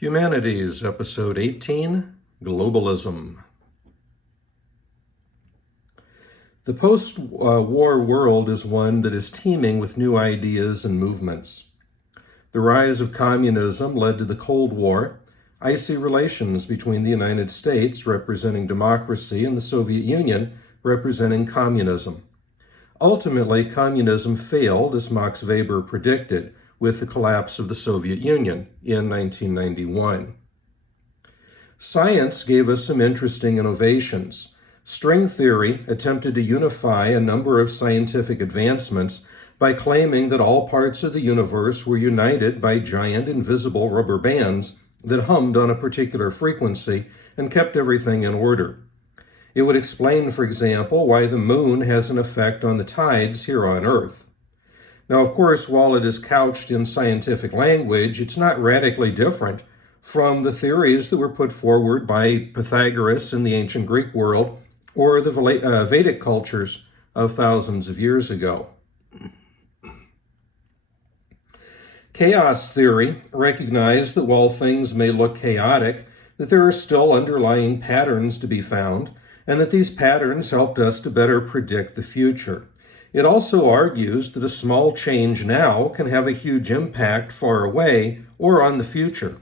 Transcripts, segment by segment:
Humanities, Episode 18, Globalism. The post-war world is one that is teeming with new ideas and movements. The rise of communism led to the Cold War, icy relations between the United States, representing democracy, and the Soviet Union, representing communism. Ultimately, communism failed, as Max Weber predicted, with the collapse of the Soviet Union in 1991. Science gave us some interesting innovations. String theory attempted to unify a number of scientific advancements by claiming that all parts of the universe were united by giant invisible rubber bands that hummed on a particular frequency and kept everything in order. It would explain, for example, why the moon has an effect on the tides here on Earth. Now, of course, while it is couched in scientific language, it's not radically different from the theories that were put forward by Pythagoras in the ancient Greek world or the Vedic cultures of thousands of years ago. Chaos theory recognized that while things may look chaotic, that there are still underlying patterns to be found, and that these patterns helped us to better predict the future. It also argues that a small change now can have a huge impact far away or on the future.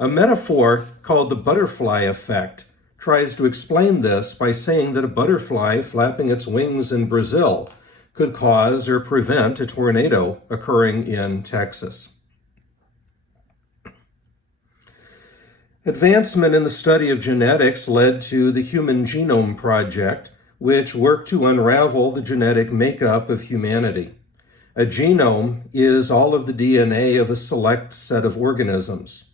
A metaphor called the butterfly effect tries to explain this by saying that a butterfly flapping its wings in Brazil could cause or prevent a tornado occurring in Texas. Advancement in the study of genetics led to the Human Genome Project, which worked to unravel the genetic makeup of humanity. A genome is all of the DNA of a select set of organisms.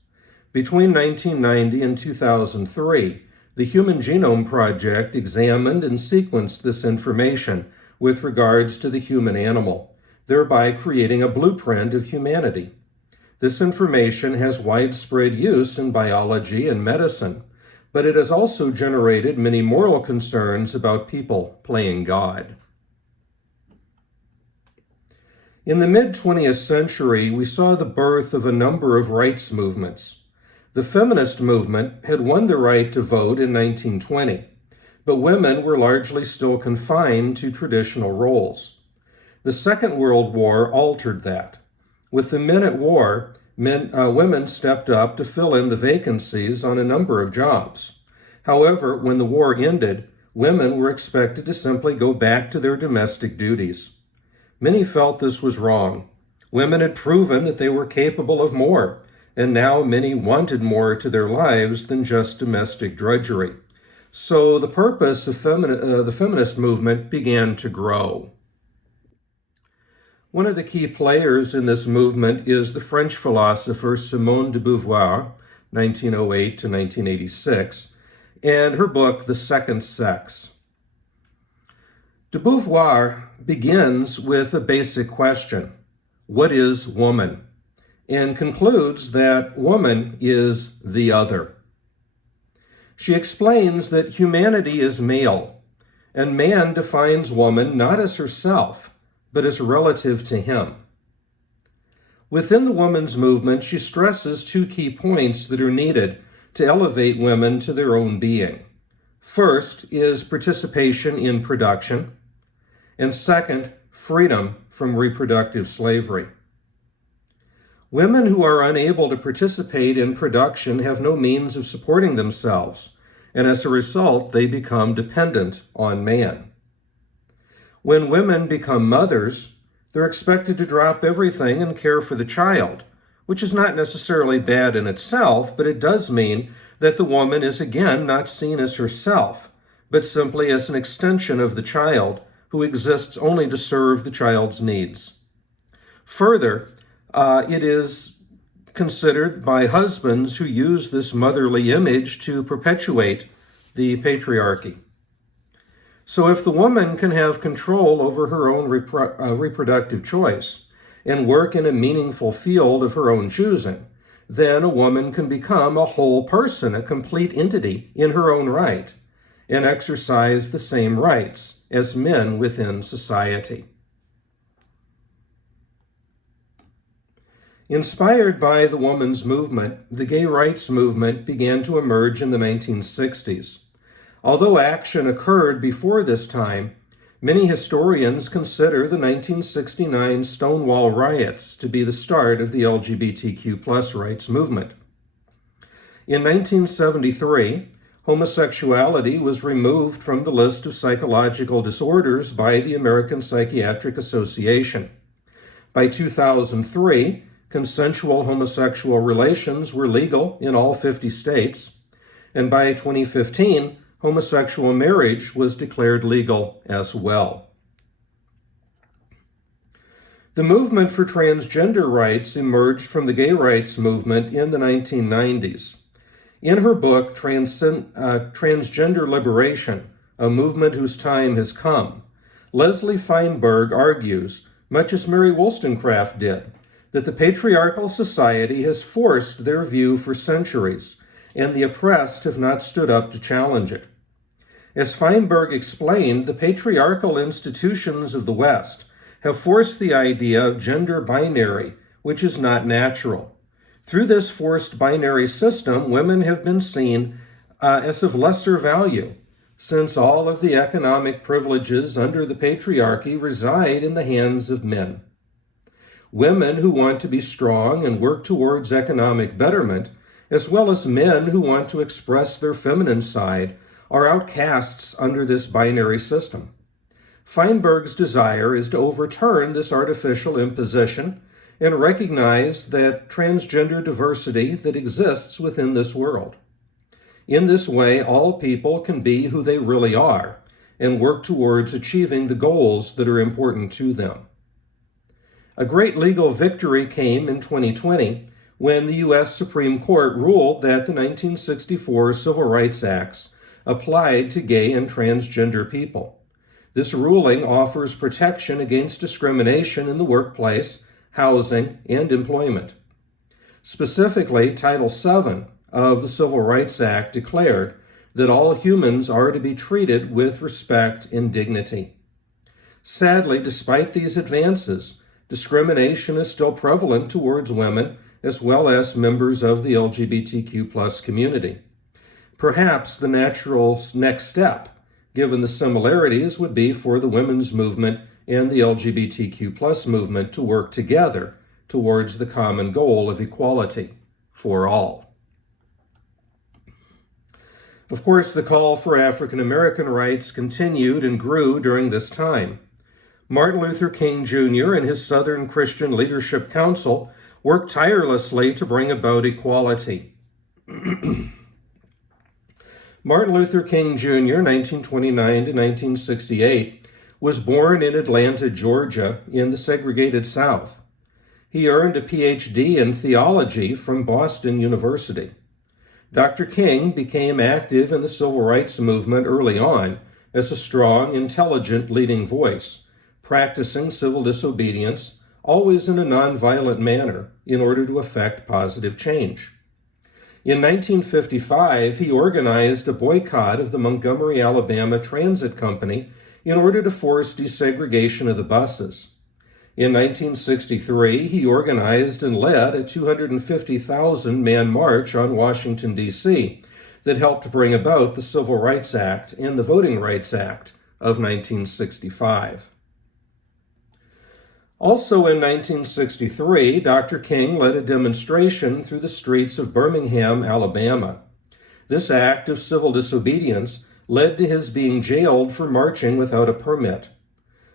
Between 1990 and 2003, the Human Genome Project examined and sequenced this information with regards to the human animal, thereby creating a blueprint of humanity. This information has widespread use in biology and medicine, but it has also generated many moral concerns about people playing God. In the mid-20th century, we saw the birth of a number of rights movements. The feminist movement had won the right to vote in 1920, but women were largely still confined to traditional roles. The Second World War altered that. With the men at war, women stepped up to fill in the vacancies on a number of jobs. However, when the war ended, women were expected to simply go back to their domestic duties. Many felt this was wrong. Women had proven that they were capable of more, and now many wanted more to their lives than just domestic drudgery. So the purpose of the feminist movement began to grow. One of the key players in this movement is the French philosopher Simone de Beauvoir, 1908 to 1986, and her book, The Second Sex. De Beauvoir begins with a basic question: what is woman? And concludes that woman is the other. She explains that humanity is male, and man defines woman not as herself, but as relative to him. Within the women's movement, she stresses two key points that are needed to elevate women to their own being. First is participation in production, and second, freedom from reproductive slavery. Women who are unable to participate in production have no means of supporting themselves, and as a result, they become dependent on man. When women become mothers, they're expected to drop everything and care for the child, which is not necessarily bad in itself, but it does mean that the woman is again not seen as herself, but simply as an extension of the child who exists only to serve the child's needs. Further, it is considered by husbands who use this motherly image to perpetuate the patriarchy. So if the woman can have control over her own reproductive choice and work in a meaningful field of her own choosing, then a woman can become a whole person, a complete entity in her own right, and exercise the same rights as men within society. Inspired by the women's movement, the gay rights movement began to emerge in the 1960s. Although action occurred before this time, many historians consider the 1969 Stonewall riots to be the start of the LGBTQ+ rights movement. In 1973, homosexuality was removed from the list of psychological disorders by the American Psychiatric Association. By 2003, consensual homosexual relations were legal in all 50 states, and by 2015, homosexual marriage was declared legal as well. The movement for transgender rights emerged from the gay rights movement in the 1990s. In her book, Transgender Liberation, A Movement Whose Time Has Come, Leslie Feinberg argues, much as Mary Wollstonecraft did, that the patriarchal society has forced their view for centuries, and the oppressed have not stood up to challenge it. As Feinberg explained, the patriarchal institutions of the West have forced the idea of gender binary, which is not natural. Through this forced binary system, women have been seen as of lesser value, since all of the economic privileges under the patriarchy reside in the hands of men. Women who want to be strong and work towards economic betterment, as well as men who want to express their feminine side, are outcasts under this binary system. Feinberg's desire is to overturn this artificial imposition and recognize that transgender diversity that exists within this world. In this way, all people can be who they really are and work towards achieving the goals that are important to them. A great legal victory came in 2020 when the U.S. Supreme Court ruled that the 1964 Civil Rights Acts applied to gay and transgender people. This ruling offers protection against discrimination in the workplace, housing, and employment. Specifically, Title VII of the Civil Rights Act declared that all humans are to be treated with respect and dignity. Sadly, despite these advances, discrimination is still prevalent towards women as well as members of the LGBTQ+ community. Perhaps the natural next step, given the similarities, would be for the women's movement and the LGBTQ+ movement to work together towards the common goal of equality for all. Of course, the call for African American rights continued and grew during this time. Martin Luther King Jr. and his Southern Christian Leadership Council worked tirelessly to bring about equality. Martin Luther King Jr., 1929 to 1968, was born in Atlanta, Georgia, in the segregated South. He earned a PhD in theology from Boston University. Dr. King became active in the civil rights movement early on as a strong, intelligent leading voice, practicing civil disobedience, always in a nonviolent manner, in order to effect positive change. In 1955, he organized a boycott of the Montgomery, Alabama Transit Company in order to force desegregation of the buses. In 1963, he organized and led a 250,000-man march on Washington, D.C. that helped bring about the Civil Rights Act and the Voting Rights Act of 1965. Also in 1963, Dr. King led a demonstration through the streets of Birmingham, Alabama. This act of civil disobedience led to his being jailed for marching without a permit.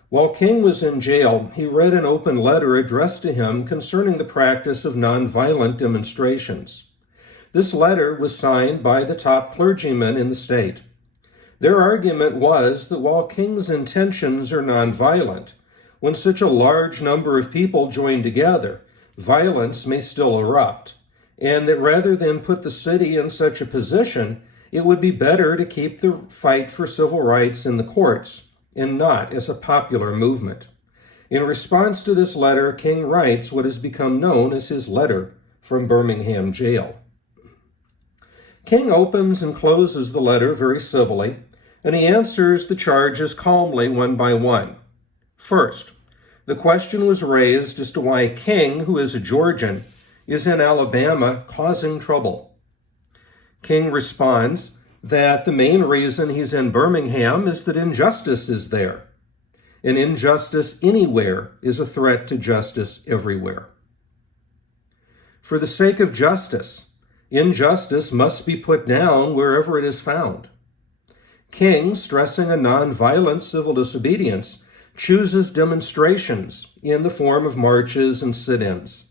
While King was in jail, he read an open letter addressed to him concerning the practice of nonviolent demonstrations. This letter was signed by the top clergymen in the state. Their argument was that while King's intentions are nonviolent, when such a large number of people join together, violence may still erupt, and that rather than put the city in such a position, it would be better to keep the fight for civil rights in the courts, and not as a popular movement. In response to this letter, King writes what has become known as his letter from Birmingham jail. King opens and closes the letter very civilly, and he answers the charges calmly one by one. First, the question was raised as to why King, who is a Georgian, is in Alabama causing trouble. King responds that the main reason he's in Birmingham is that injustice is there. And injustice anywhere is a threat to justice everywhere. For the sake of justice, injustice must be put down wherever it is found. King, stressing a nonviolent civil disobedience, chooses demonstrations in the form of marches and sit-ins.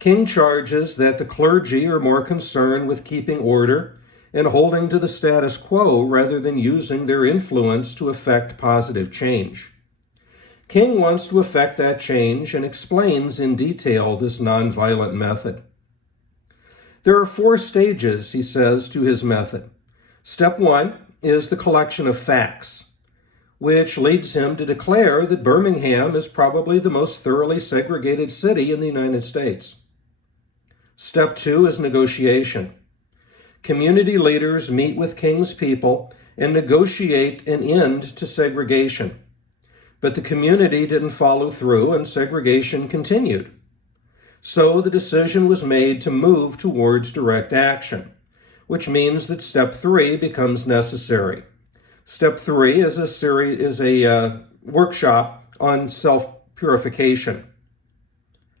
King charges that the clergy are more concerned with keeping order and holding to the status quo rather than using their influence to effect positive change. King wants to effect that change and explains in detail this nonviolent method. There are 4 stages, he says, to his method. Step 1 is the collection of facts, which leads him to declare that Birmingham is probably the most thoroughly segregated city in the United States. Step 2 is negotiation. Community leaders meet with King's people and negotiate an end to segregation. But the community didn't follow through and segregation continued. So the decision was made to move towards direct action, which means that step 3 becomes necessary. Step 3 is a workshop on self-purification,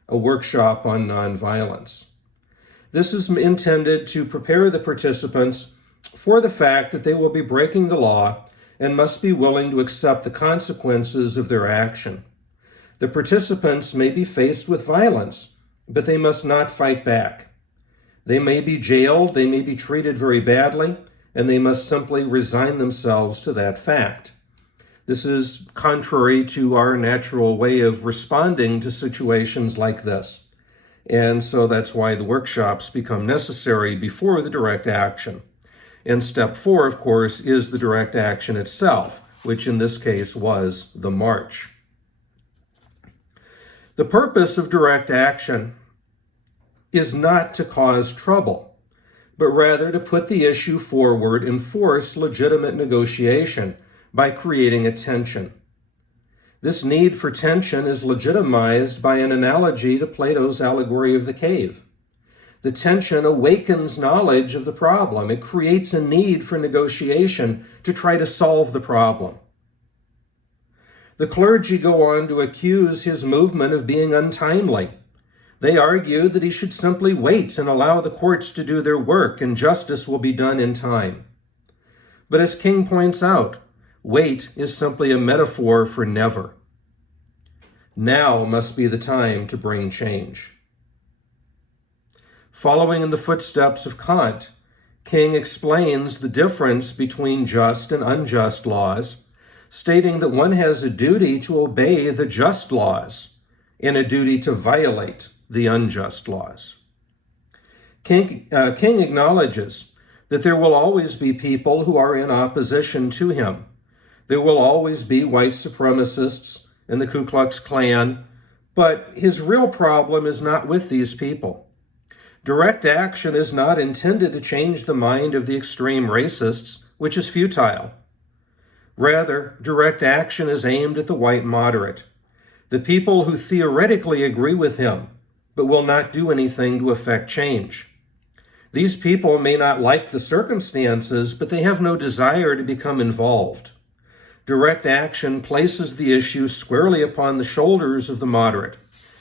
a workshop on nonviolence. This is intended to prepare the participants for the fact that they will be breaking the law and must be willing to accept the consequences of their action. The participants may be faced with violence, but they must not fight back. They may be jailed, they may be treated very badly, and they must simply resign themselves to that fact. This is contrary to our natural way of responding to situations like this. And so that's why the workshops become necessary before the direct action. And step 4, of course, is the direct action itself, which in this case was the march. The purpose of direct action is not to cause trouble, but rather to put the issue forward and force legitimate negotiation by creating a tension. This need for tension is legitimized by an analogy to Plato's allegory of the cave. The tension awakens knowledge of the problem. It creates a need for negotiation to try to solve the problem. The clergy go on to accuse his movement of being untimely. They argue that he should simply wait and allow the courts to do their work, and justice will be done in time. But as King points out, wait is simply a metaphor for never. Now must be the time to bring change. Following in the footsteps of Kant, King explains the difference between just and unjust laws, stating that one has a duty to obey the just laws and a duty to violate the unjust laws. King acknowledges that there will always be people who are in opposition to him. There will always be white supremacists and the Ku Klux Klan, but his real problem is not with these people. Direct action is not intended to change the mind of the extreme racists, which is futile. Rather, direct action is aimed at the white moderate, the people who theoretically agree with him, but will not do anything to effect change. These people may not like the circumstances, but they have no desire to become involved. Direct action places the issue squarely upon the shoulders of the moderate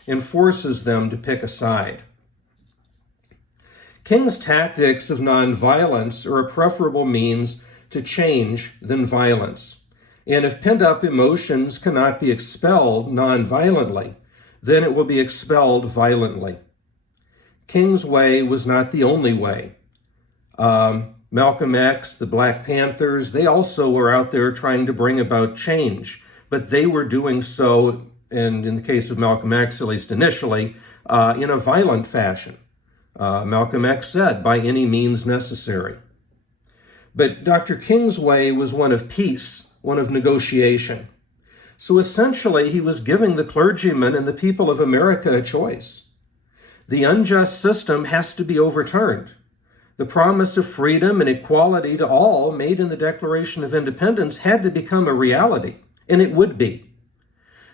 and forces them to pick a side. King's tactics of nonviolence are a preferable means to change than violence. And if pent-up emotions cannot be expelled nonviolently, then it will be expelled violently. King's way was not the only way. Malcolm X, the Black Panthers, they also were out there trying to bring about change, but they were doing so, and in the case of Malcolm X, at least initially, in a violent fashion. Malcolm X said, by any means necessary. But Dr. King's way was one of peace, one of negotiation. So essentially, he was giving the clergymen and the people of America a choice. The unjust system has to be overturned. The promise of freedom and equality to all made in the Declaration of Independence had to become a reality, and it would be.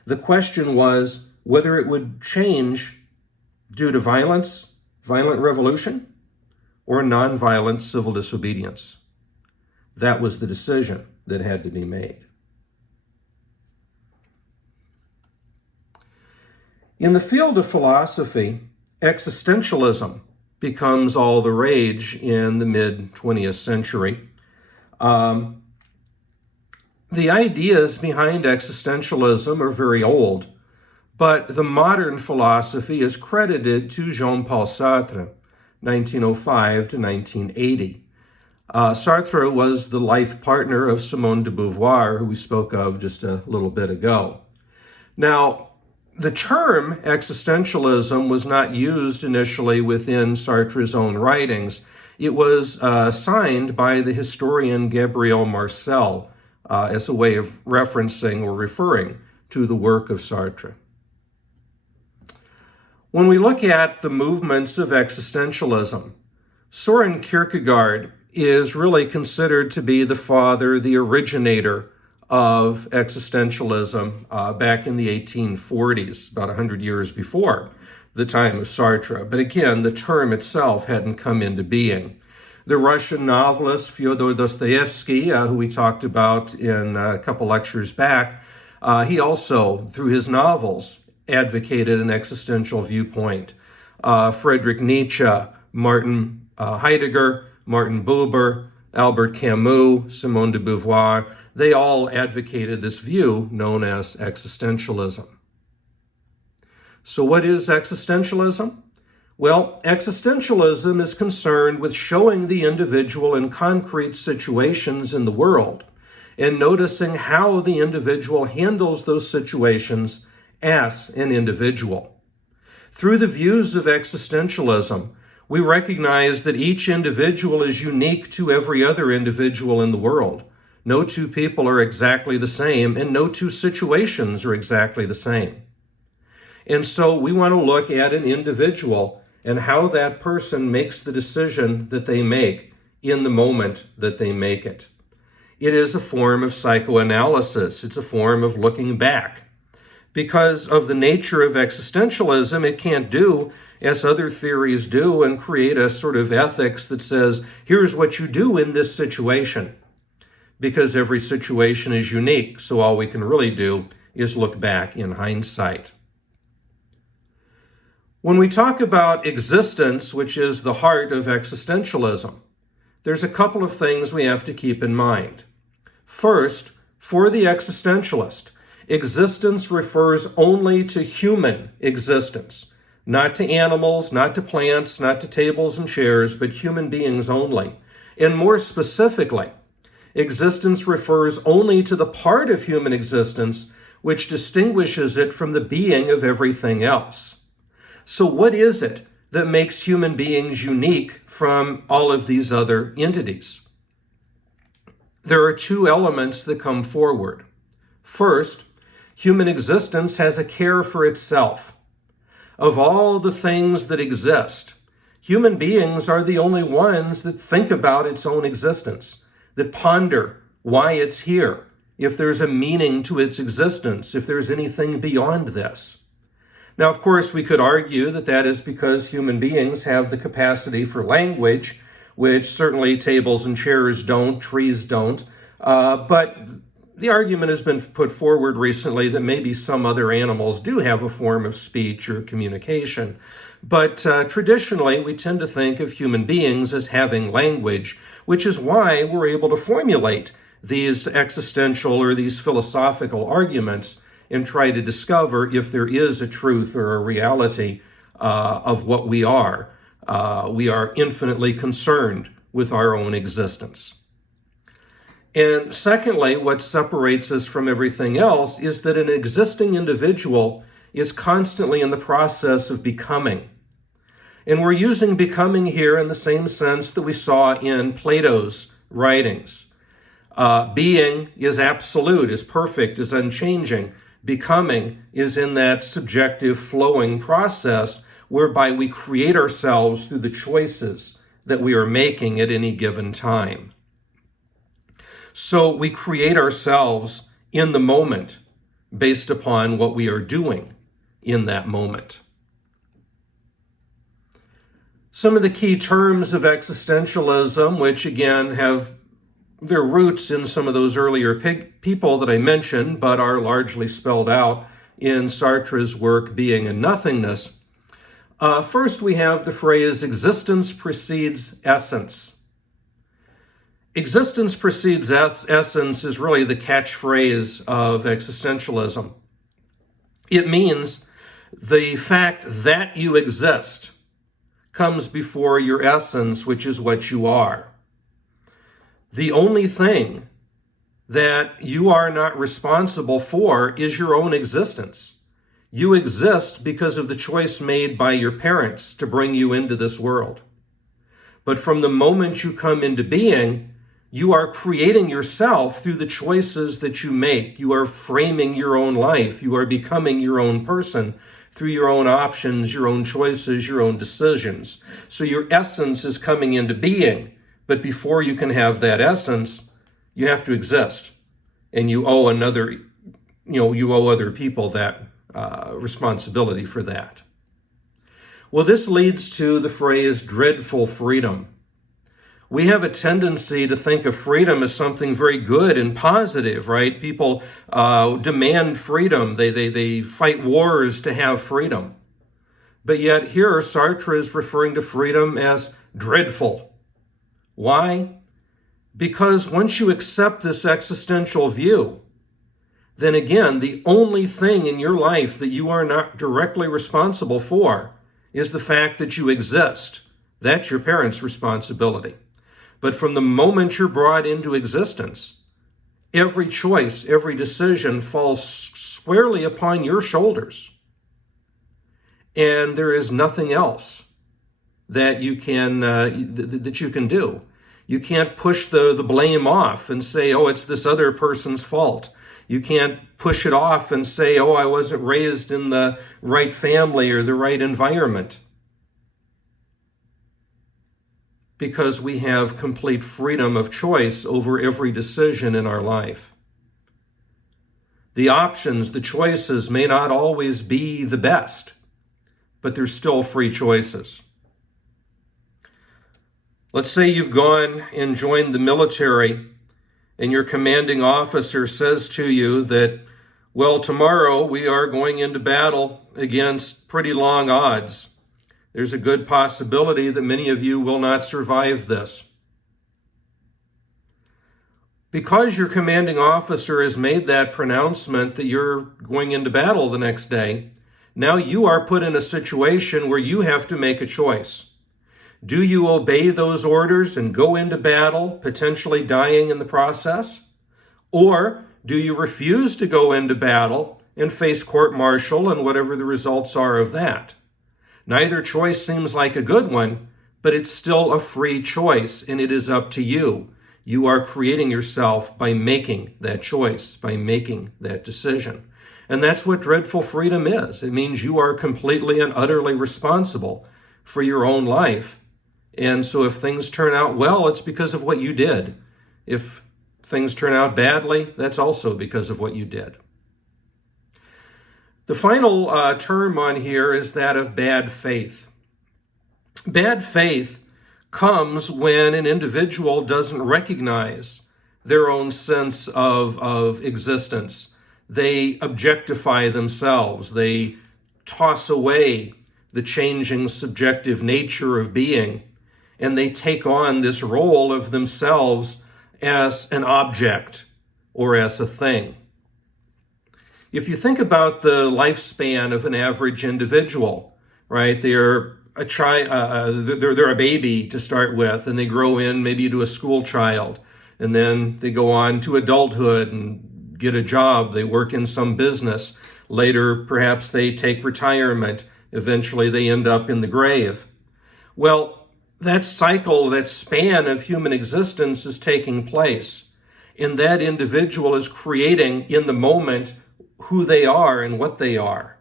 The question was whether it would change due to violence, violent revolution, or nonviolent civil disobedience. That was the decision that had to be made. In the field of philosophy, existentialism becomes all the rage in the mid-20th century. The ideas behind existentialism are very old, but the modern philosophy is credited to Jean-Paul Sartre, 1905 to 1980. Sartre was the life partner of Simone de Beauvoir, who we spoke of just a little bit ago. Now, the term existentialism was not used initially within Sartre's own writings. It was signed by the historian Gabriel Marcel as a way of referencing or referring to the work of Sartre. When we look at the movements of existentialism, Søren Kierkegaard is really considered to be the father, the originator of existentialism back in the 1840s, about 100 years before the time of Sartre. But again, the term itself hadn't come into being. The Russian novelist Fyodor Dostoevsky, who we talked about in a couple lectures back, he also, through his novels, advocated an existential viewpoint. Friedrich Nietzsche, Martin Heidegger, Martin Buber, Albert Camus, Simone de Beauvoir, they all advocated this view known as existentialism. So what is existentialism? Well, existentialism is concerned with showing the individual in concrete situations in the world and noticing how the individual handles those situations as an individual. Through the views of existentialism, we recognize that each individual is unique to every other individual in the world. No two people are exactly the same, and no two situations are exactly the same. And so we want to look at an individual and how that person makes the decision that they make in the moment that they make it. It is a form of psychoanalysis. It's a form of looking back. Because of the nature of existentialism, it can't do as other theories do and create a sort of ethics that says, here's what you do in this situation. Because every situation is unique, so all we can really do is look back in hindsight. When we talk about existence, which is the heart of existentialism, there's a couple of things we have to keep in mind. First, for the existentialist, existence refers only to human existence, not to animals, not to plants, not to tables and chairs, but human beings only. And more specifically, existence refers only to the part of human existence which distinguishes it from the being of everything else. So what is it that makes human beings unique from all of these other entities? There are two elements that come forward. First, human existence has a care for itself. Of all the things that exist, human beings are the only ones that think about its own existence, that ponder why it's here, if there's a meaning to its existence, if there's anything beyond this. Now, of course, we could argue that that is because human beings have the capacity for language, which certainly tables and chairs don't, trees don't, but the argument has been put forward recently that maybe some other animals do have a form of speech or communication. But traditionally, we tend to think of human beings as having language, which is why we're able to formulate these existential or these philosophical arguments and try to discover if there is a truth or a reality of what we are. We are infinitely concerned with our own existence. And secondly, what separates us from everything else is that an existing individual is constantly in the process of becoming. And we're using becoming here in the same sense that we saw in Plato's writings. Being is absolute, is perfect, is unchanging. Becoming is in that subjective flowing process whereby we create ourselves through the choices that we are making at any given time. So we create ourselves in the moment based upon what we are doing in that moment. Some of the key terms of existentialism, which again have their roots in some of those earlier people that I mentioned, but are largely spelled out in Sartre's work, Being and Nothingness. First, we have the phrase, existence precedes essence. Existence precedes essence is really the catchphrase of existentialism. It means the fact that you exist comes before your essence, which is what you are. The only thing that you are not responsible for is your own existence. You exist because of the choice made by your parents to bring you into this world. But from the moment you come into being, you are creating yourself through the choices that you make. You are framing your own life. You are becoming your own person through your own options, your own choices, your own decisions. So your essence is coming into being. But before you can have that essence, you have to exist. And you owe other people that responsibility for that. Well, this leads to the phrase dreadful freedom. We have a tendency to think of freedom as something very good and positive, right? People demand freedom. They fight wars to have freedom. But yet here Sartre is referring to freedom as dreadful. Why? Because once you accept this existential view, then again, the only thing in your life that you are not directly responsible for is the fact that you exist. That's your parents' responsibility. But from the moment you're brought into existence, every choice, every decision falls squarely upon your shoulders. And there is nothing else that you can do. You can't push the blame off and say, oh, it's this other person's fault. You can't push it off and say, oh, I wasn't raised in the right family or the right environment. Because we have complete freedom of choice over every decision in our life. The options, the choices may not always be the best, but they're still free choices. Let's say you've gone and joined the military and your commanding officer says to you that, well, tomorrow we are going into battle against pretty long odds. There's a good possibility that many of you will not survive this. Because your commanding officer has made that pronouncement that you're going into battle the next day, now you are put in a situation where you have to make a choice. Do you obey those orders and go into battle, potentially dying in the process? Or do you refuse to go into battle and face court-martial and whatever the results are of that? Neither choice seems like a good one, but it's still a free choice, and it is up to you. You are creating yourself by making that choice, by making that decision. And that's what dreadful freedom is. It means you are completely and utterly responsible for your own life. And so if things turn out well, it's because of what you did. If things turn out badly, that's also because of what you did. The final term on here is that of bad faith. Bad faith comes when an individual doesn't recognize their own sense of existence. They objectify themselves. They toss away the changing subjective nature of being, and they take on this role of themselves as an object or as a thing. If you think about the lifespan of an average individual, right? They're a baby to start with, and they grow in maybe to a school child, and then they go on to adulthood and get a job. They work in some business. Later, perhaps they take retirement. Eventually, they end up in the grave. Well, that cycle, that span of human existence is taking place, and that individual is creating in the moment who they are and what they are.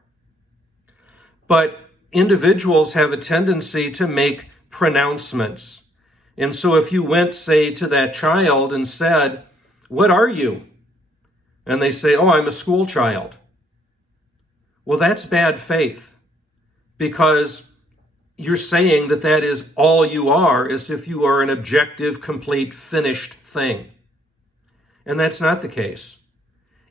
But individuals have a tendency to make pronouncements. And so if you went, say, to that child and said, "What are you?" And they say, "Oh, I'm a school child." Well, that's bad faith, because you're saying that that is all you are, as if you are an objective, complete, finished thing. And that's not the case.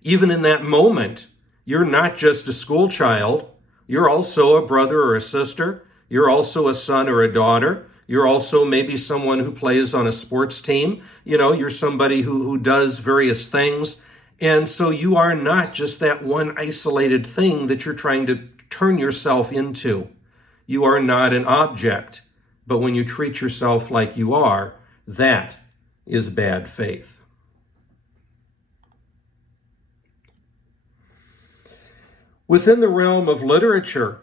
Even in that moment, you're not just a school child. You're also a brother or a sister. You're also a son or a daughter. You're also maybe someone who plays on a sports team. You're somebody who does various things. And so you are not just that one isolated thing that you're trying to turn yourself into. You are not an object. But when you treat yourself like you are, that is bad faith. Within the realm of literature,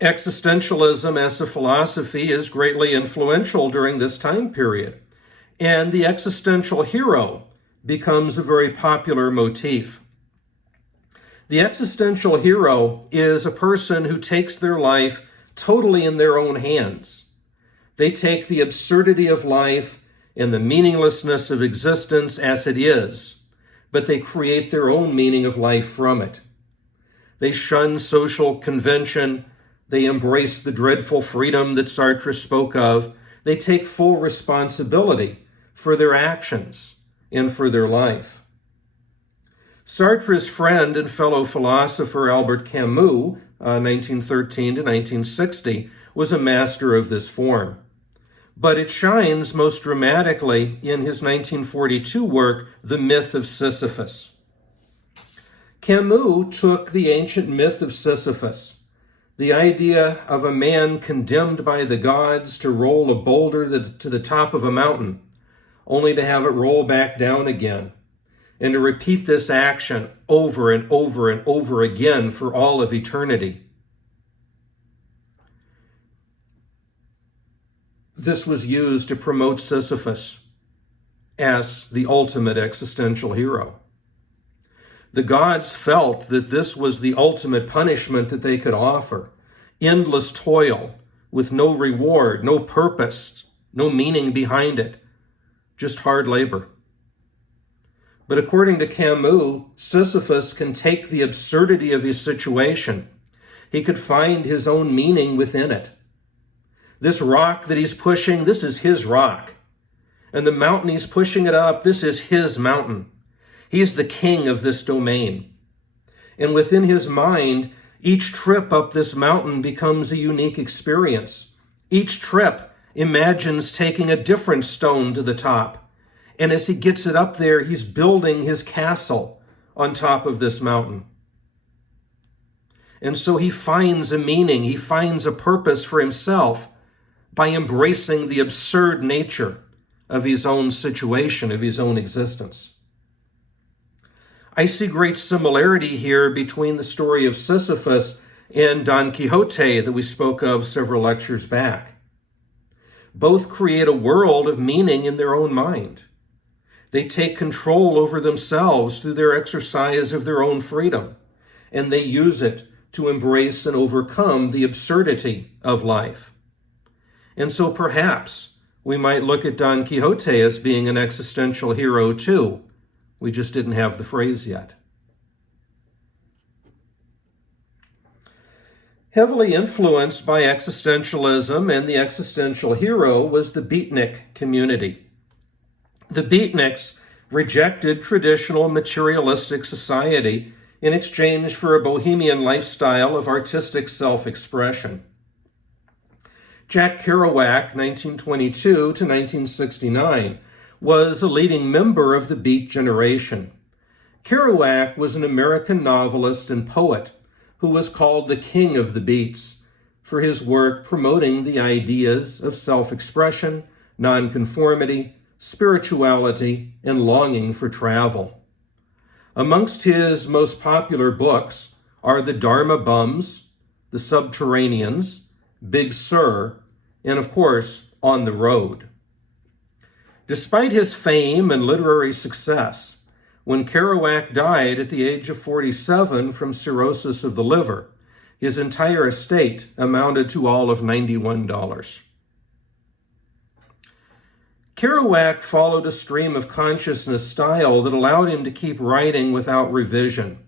existentialism as a philosophy is greatly influential during this time period, and the existential hero becomes a very popular motif. The existential hero is a person who takes their life totally in their own hands. They take the absurdity of life and the meaninglessness of existence as it is, but they create their own meaning of life from it. They shun social convention. They embrace the dreadful freedom that Sartre spoke of. They take full responsibility for their actions and for their life. Sartre's friend and fellow philosopher Albert Camus, 1913 to 1960, was a master of this form. But it shines most dramatically in his 1942 work, The Myth of Sisyphus. Camus took the ancient myth of Sisyphus, the idea of a man condemned by the gods to roll a boulder to the top of a mountain, only to have it roll back down again, and to repeat this action over and over and over again for all of eternity. This was used to promote Sisyphus as the ultimate existential hero. The gods felt that this was the ultimate punishment that they could offer. Endless toil with no reward, no purpose, no meaning behind it, just hard labor. But according to Camus, Sisyphus can take the absurdity of his situation. He could find his own meaning within it. This rock that he's pushing, this is his rock. And the mountain he's pushing it up, this is his mountain. He's the king of this domain. And within his mind, each trip up this mountain becomes a unique experience. Each trip imagines taking a different stone to the top. And as he gets it up there, he's building his castle on top of this mountain. And so he finds a meaning, he finds a purpose for himself by embracing the absurd nature of his own situation, of his own existence. I see great similarity here between the story of Sisyphus and Don Quixote that we spoke of several lectures back. Both create a world of meaning in their own mind. They take control over themselves through their exercise of their own freedom, and they use it to embrace and overcome the absurdity of life. And so perhaps we might look at Don Quixote as being an existential hero too. We just didn't have the phrase yet. Heavily influenced by existentialism and the existential hero was the Beatnik community. The Beatniks rejected traditional materialistic society in exchange for a bohemian lifestyle of artistic self-expression. Jack Kerouac, 1922 to 1969, was a leading member of the Beat generation. Kerouac was an American novelist and poet who was called the King of the Beats for his work promoting the ideas of self-expression, nonconformity, spirituality, and longing for travel. Amongst his most popular books are The Dharma Bums, The Subterraneans, Big Sur, and of course, On the Road. Despite his fame and literary success, when Kerouac died at the age of 47 from cirrhosis of the liver, his entire estate amounted to all of $91. Kerouac followed a stream of consciousness style that allowed him to keep writing without revision.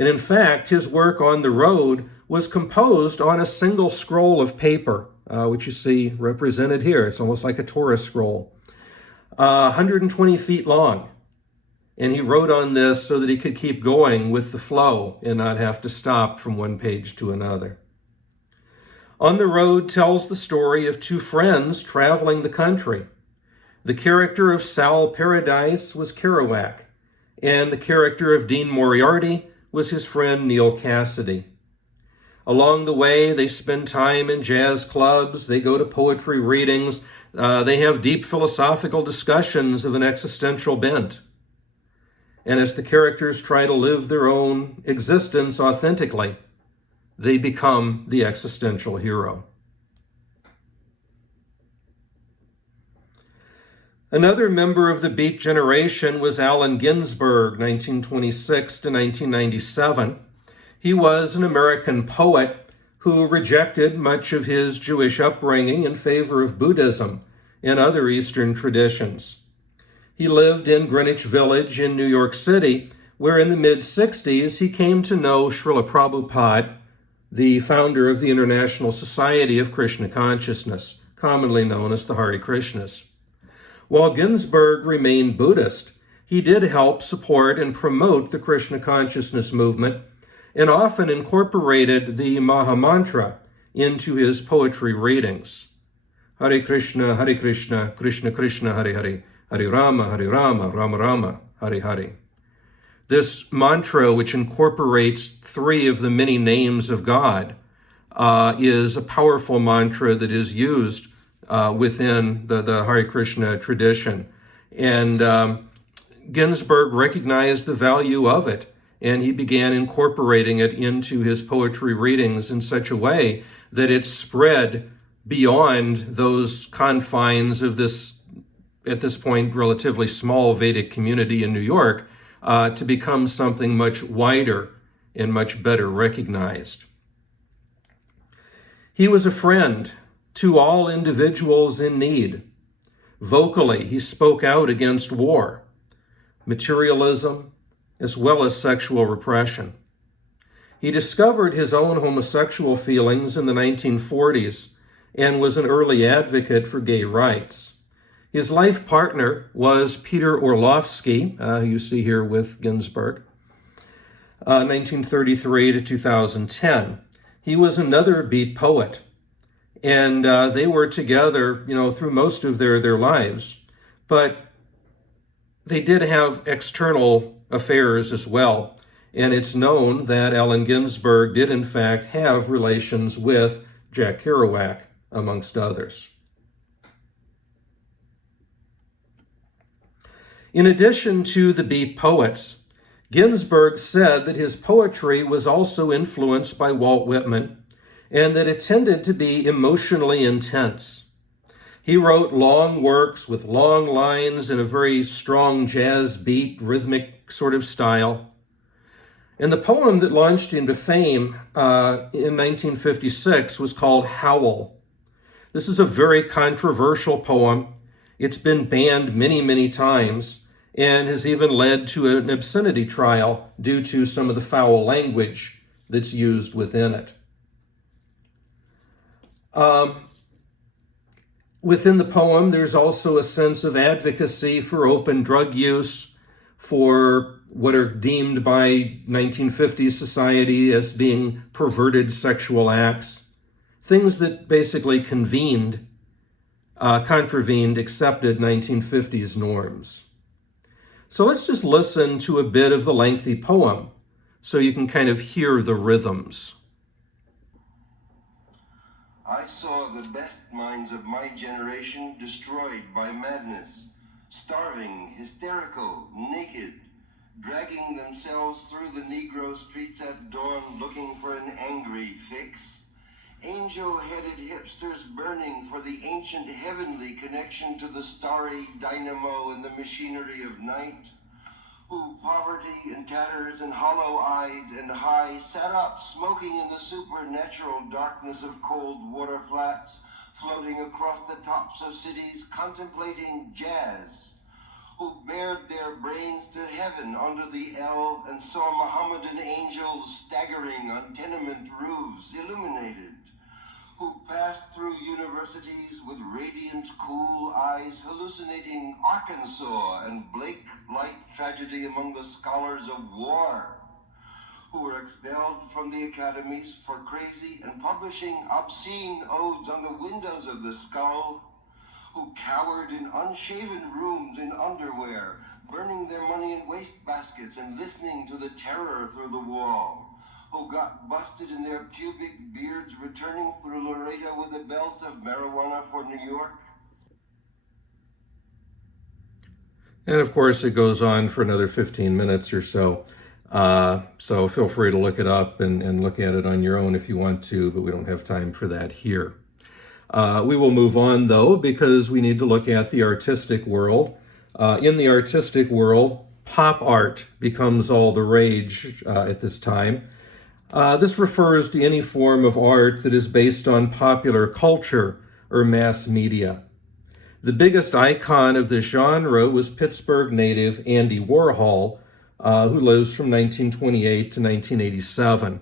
And in fact, his work on the road was composed on a single scroll of paper, which you see represented here. It's almost like a Torah scroll, 120 feet long. And he wrote on this so that he could keep going with the flow and not have to stop from one page to another. On the Road tells the story of two friends traveling the country. The character of Sal Paradise was Kerouac, and the character of Dean Moriarty was his friend Neil Cassidy. Along the way, they spend time in jazz clubs, they go to poetry readings, they have deep philosophical discussions of an existential bent. And as the characters try to live their own existence authentically, they become the existential hero. Another member of the Beat generation was Allen Ginsberg, 1926 to 1997. He was an American poet who rejected much of his Jewish upbringing in favor of Buddhism and other Eastern traditions. He lived in Greenwich Village in New York City, where in the mid-60s he came to know Srila Prabhupada, the founder of the International Society of Krishna Consciousness, commonly known as the Hare Krishnas. While Ginsberg remained Buddhist, he did help support and promote the Krishna consciousness movement and often incorporated the Maha Mantra into his poetry readings. Hare Krishna, Krishna Krishna, Hare Hare, Hare Rama, Rama Rama, Hare Hare. This mantra, which incorporates three of the many names of God, is a powerful mantra that is used within the Hare Krishna tradition. And Ginsberg recognized the value of it, and he began incorporating it into his poetry readings in such a way that it spread beyond those confines of this, at this point, relatively small Vedic community in New York, to become something much wider and much better recognized. He was a friend to all individuals in need. Vocally, he spoke out against war, materialism, as well as sexual repression. He discovered his own homosexual feelings in the 1940s and was an early advocate for gay rights. His life partner was Peter Orlovsky, who you see here with Ginsberg, 1933 to 2010. He was another Beat poet, and they were together, through most of their lives, but they did have external affairs as well. And it's known that Allen Ginsberg did in fact have relations with Jack Kerouac, amongst others. In addition to the Beat poets, Ginsberg said that his poetry was also influenced by Walt Whitman and that it tended to be emotionally intense. He wrote long works with long lines in a very strong jazz beat, rhythmic sort of style. And the poem that launched him to fame in 1956 was called Howl. This is a very controversial poem. It's been banned many, many times and has even led to an obscenity trial due to some of the foul language that's used within it. Within the poem, there's also a sense of advocacy for open drug use, for what are deemed by 1950s society as being perverted sexual acts, things that basically contravened accepted 1950s norms. So let's just listen to a bit of the lengthy poem so you can kind of hear the rhythms. I saw the best minds of my generation destroyed by madness, starving, hysterical, naked, dragging themselves through the Negro streets at dawn looking for an angry fix. Angel-headed hipsters burning for the ancient heavenly connection to the starry dynamo and the machinery of night, who, poverty and tatters and hollow-eyed and high, sat up smoking in the supernatural darkness of cold water flats, floating across the tops of cities, contemplating jazz, who bared their brains to heaven under the L and saw Mohammedan angels staggering on tenement roofs illuminated, who passed through universities with radiant, cool eyes, hallucinating Arkansas and Blake-like tragedy among the scholars of war, who were expelled from the academies for crazy and publishing obscene odes on the windows of the skull, who cowered in unshaven rooms in underwear, burning their money in wastebaskets and listening to the terror through the wall, who got busted in their pubic beards returning through Laredo with a belt of marijuana for New York. And of course, it goes on for another 15 minutes or so. So feel free to look it up and look at it on your own if you want to, but we don't have time for that here. We will move on, though, because we need to look at the artistic world. In the artistic world, pop art becomes all the rage at this time. This refers to any form of art that is based on popular culture or mass media. The biggest icon of this genre was Pittsburgh native Andy Warhol, who lives from 1928 to 1987.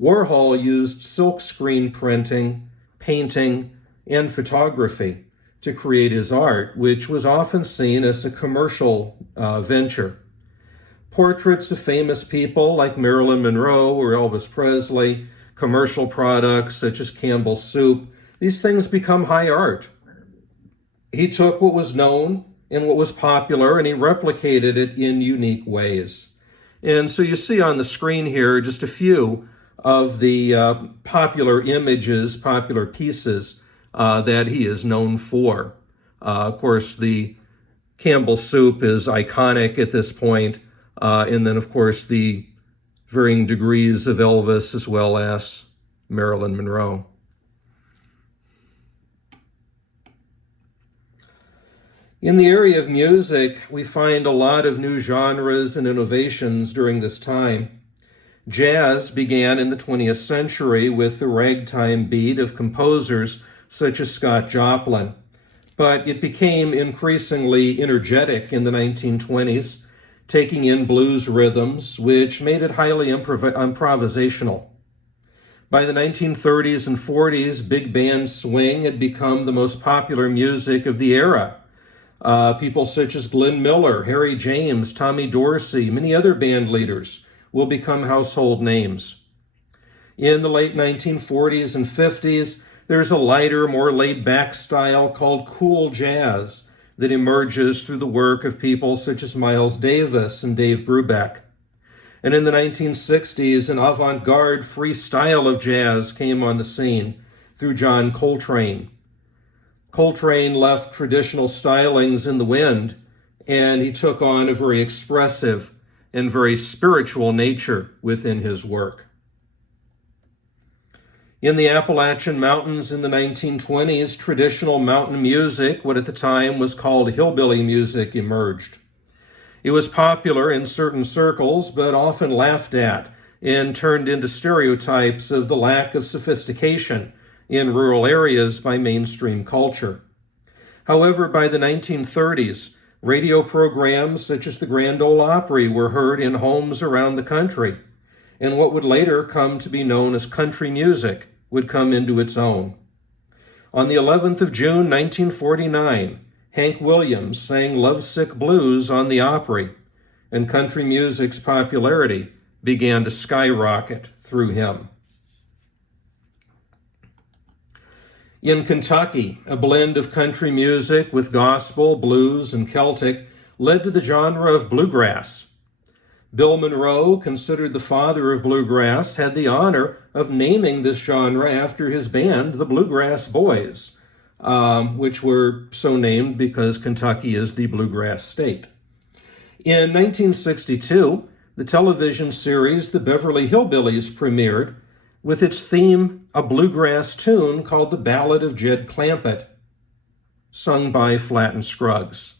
Warhol used silkscreen printing, painting, and photography to create his art, which was often seen as a commercial venture. Portraits of famous people like Marilyn Monroe or Elvis Presley, commercial products such as Campbell's soup, these things become high art. He took what was known and what was popular and he replicated it in unique ways. And so you see on the screen here just a few of the popular images, popular pieces that he is known for. Of course, the Campbell soup is iconic at this point. And then, of course, the varying degrees of Elvis as well as Marilyn Monroe. In the area of music, we find a lot of new genres and innovations during this time. Jazz began in the 20th century with the ragtime beat of composers such as Scott Joplin, but it became increasingly energetic in the 1920s, taking in blues rhythms, which made it highly improvisational. By the 1930s and 40s, big band swing had become the most popular music of the era. People such as Glenn Miller, Harry James, Tommy Dorsey, many other band leaders will become household names. In the late 1940s and 50s, there's a lighter, more laid-back style called cool jazz that emerges through the work of people such as Miles Davis and Dave Brubeck. And in the 1960s, an avant-garde free style of jazz came on the scene through John Coltrane. Coltrane left traditional stylings in the wind, and he took on a very expressive and very spiritual nature within his work. In the Appalachian Mountains in the 1920s, traditional mountain music, what at the time was called hillbilly music, emerged. It was popular in certain circles, but often laughed at and turned into stereotypes of the lack of sophistication in rural areas by mainstream culture. However, by the 1930s, radio programs such as the Grand Ole Opry were heard in homes around the country, and what would later come to be known as country music would come into its own. On the 11th of June, 1949, Hank Williams sang Lovesick Blues on the Opry, and country music's popularity began to skyrocket through him. In Kentucky, a blend of country music with gospel, blues, and Celtic led to the genre of bluegrass. Bill Monroe, considered the father of bluegrass, had the honor of naming this genre after his band, the Bluegrass Boys, which were so named because Kentucky is the bluegrass state. In 1962, the television series The Beverly Hillbillies premiered with its theme, a bluegrass tune called The Ballad of Jed Clampett, sung by Flatt and Scruggs.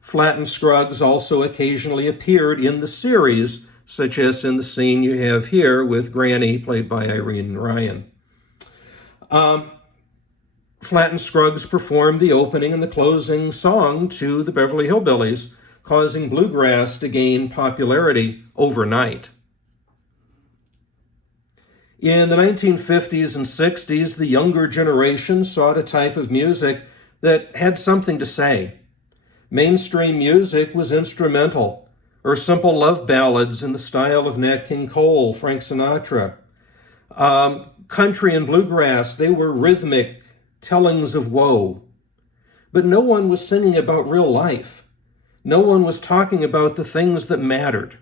Flatt and Scruggs also occasionally appeared in the series, such as in the scene you have here with Granny, played by Irene Ryan. Flatt and Scruggs performed the opening and the closing song to the Beverly Hillbillies, causing bluegrass to gain popularity overnight. In the 1950s and 60s, the younger generation sought a type of music that had something to say. Mainstream music was instrumental, or simple love ballads in the style of Nat King Cole, Frank Sinatra. Country and bluegrass, they were rhythmic tellings of woe. But no one was singing about real life. No one was talking about the things that mattered.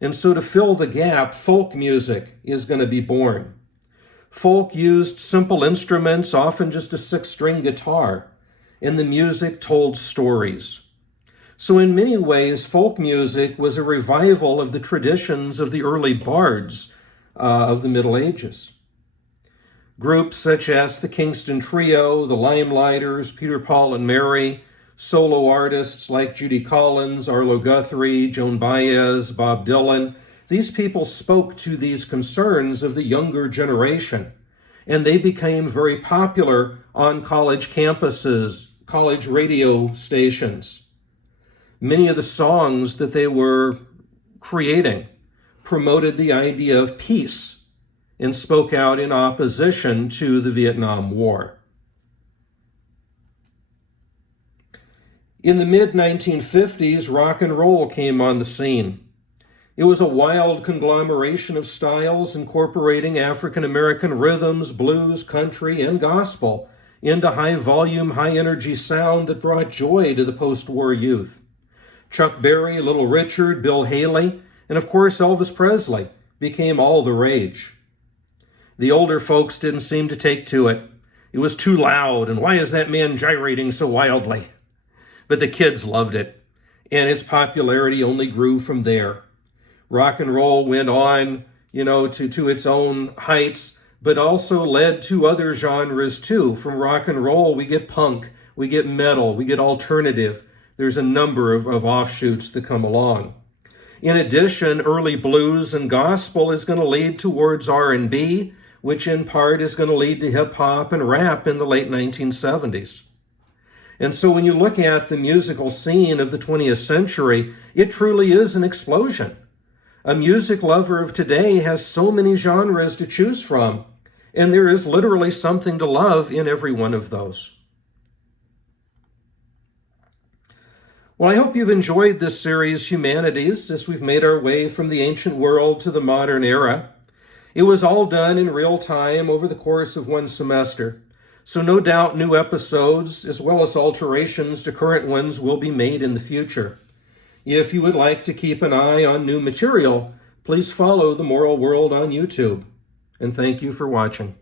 And so to fill the gap, folk music is going to be born. Folk used simple instruments, often just a 6-string guitar, and the music told stories. So in many ways, folk music was a revival of the traditions of the early bards of the Middle Ages. Groups such as the Kingston Trio, the Limelighters, Peter, Paul, and Mary, solo artists like Judy Collins, Arlo Guthrie, Joan Baez, Bob Dylan, these people spoke to these concerns of the younger generation, and they became very popular on college campuses, college radio stations. Many of the songs that they were creating promoted the idea of peace and spoke out in opposition to the Vietnam War. In the mid-1950s, rock and roll came on the scene. It was a wild conglomeration of styles incorporating African-American rhythms, blues, country, and gospel into high-volume, high-energy sound that brought joy to the post-war youth. Chuck Berry, Little Richard, Bill Haley, and of course Elvis Presley became all the rage. The older folks didn't seem to take to it. It was too loud, and why is that man gyrating so wildly? But the kids loved it, and its popularity only grew from there. Rock and roll went on, to its own heights, but also led to other genres too. From rock and roll, we get punk, we get metal, we get alternative. There's a number of offshoots that come along. In addition, early blues and gospel is going to lead towards R&B, which in part is going to lead to hip hop and rap in the late 1970s. And so when you look at the musical scene of the 20th century, it truly is an explosion. A music lover of today has so many genres to choose from, and there is literally something to love in every one of those. Well, I hope you've enjoyed this series, Humanities, as we've made our way from the ancient world to the modern era. It was all done in real time over the course of one semester. So no doubt new episodes, as well as alterations to current ones, will be made in the future. If you would like to keep an eye on new material, please follow The Moral World on YouTube. And thank you for watching.